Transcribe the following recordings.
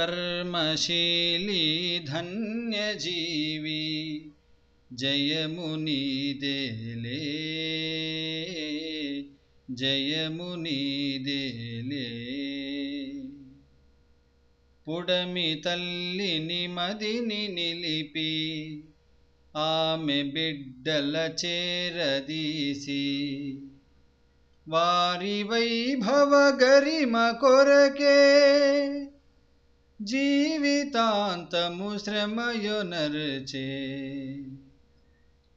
कर्मशीली धन्यजीवी जयमुनीदेले जयमुनीदेले पुडमी तल्लिनि मदिनि निलिपि आमे बिड्डल चेरदीसी वारी वैभव गरिम कोरके जीवितांतमु श्रमयोनर्चे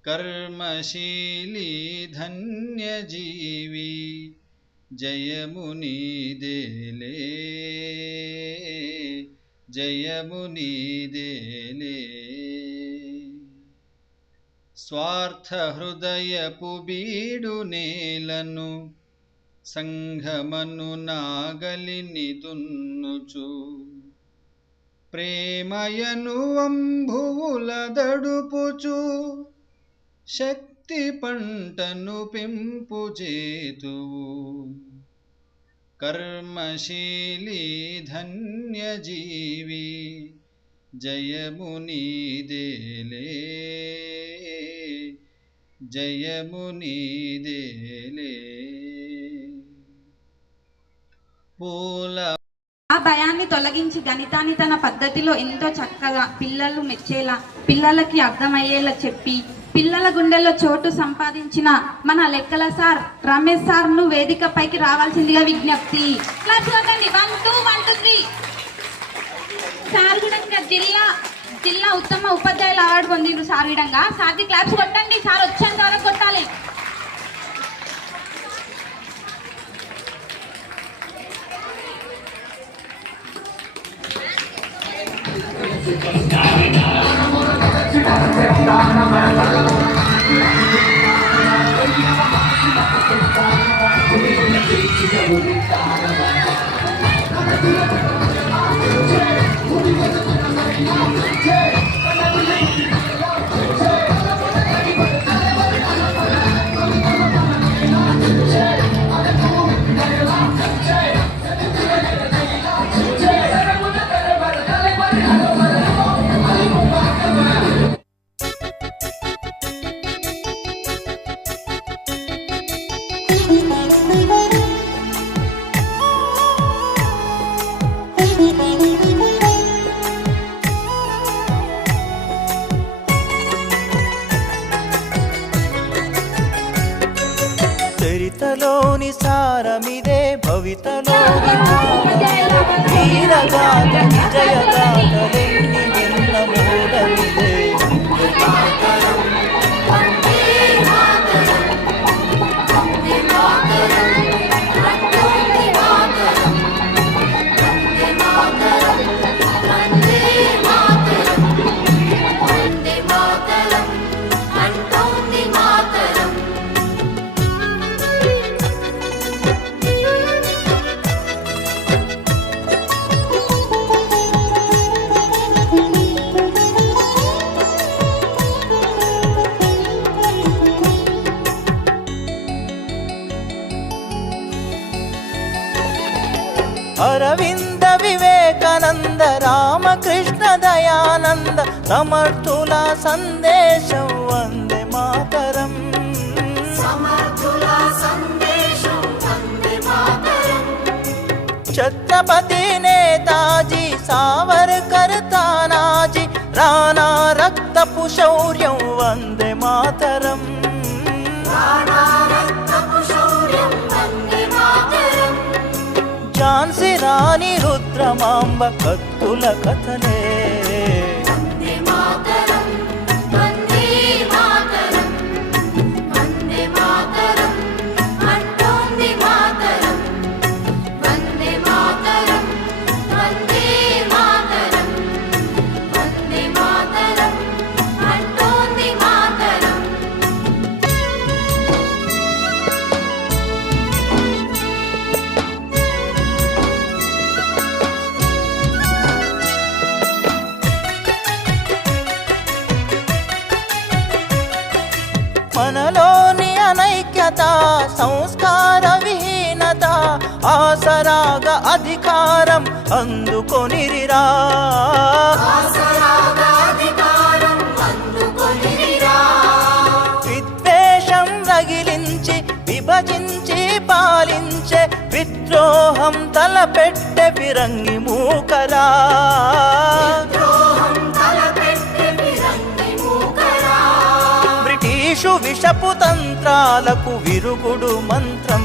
कर्मशीली धन्यजीवी जयमुनीदेले जयमुनीदेले स्वार्थ हृदयपु बीडु नेलनु संघमनु नागलिनि दुन्नुचु प्रेमयनु अंभुवुल दडुपुचु शक्ति पंटनु पेंपुजेतुवु कर्मशीली धन्यजीवी जयमुनीदेले जयमुनीदेले పూల ఆ భయాన్ని తొలగించి గణితాన్ని తన పద్ధతిలో ఎంతో చక్కగా పిల్లలు మెచ్చేలా పిల్లలకి అర్థమయ్యేలా చెప్పి పిల్లల గుండెల్లో చోటు సంపాదించిన మన లెక్కల సార్ రమేష్ సార్ ను వేదికపైకి రావాల్సిందిగా విజ్ఞప్తి. క్లాస్ కొట్టండి. 1 2 1 2 3. సార్ కూడా జిల్లా ఉత్తమ ఉపాధ్యాయుల అవార్డు పొందిండ్రు. సార్ విధంగా సార్కి క్లాప్స్ కొట్టండి. సార్ వచ్చేంత వరకు కొట్టాలి. చరితలోని సారమిదే భవితలోని వీరగాథ విజయగాథలెన్ని విన్న మూలమిదే అరవింద వివేకానంద రామకృష్ణ దయానంద సమర్థుల సందేశం వందే మాతరం ఛత్రపతి నేతాజీ సావర్కర్ తానాజీ రాణా రక్తపు శౌర్యం వందే మాతరం ఝాన్సీ రాణి రుద్రమాంబ కత్తుల కథలే మనలోని అనైక్యత సంస్కార విహీనత ఆసర ఆసరాగ అధికారం అందుకొనిరిరా. విద్వేషం రగిలించి విభజించి పాలించే విద్రోహం తలపెట్టె ఫిరంగి మూకరా. బ్రిటిషు విషపు తంత్రాలకు విరుగుడు మంత్రం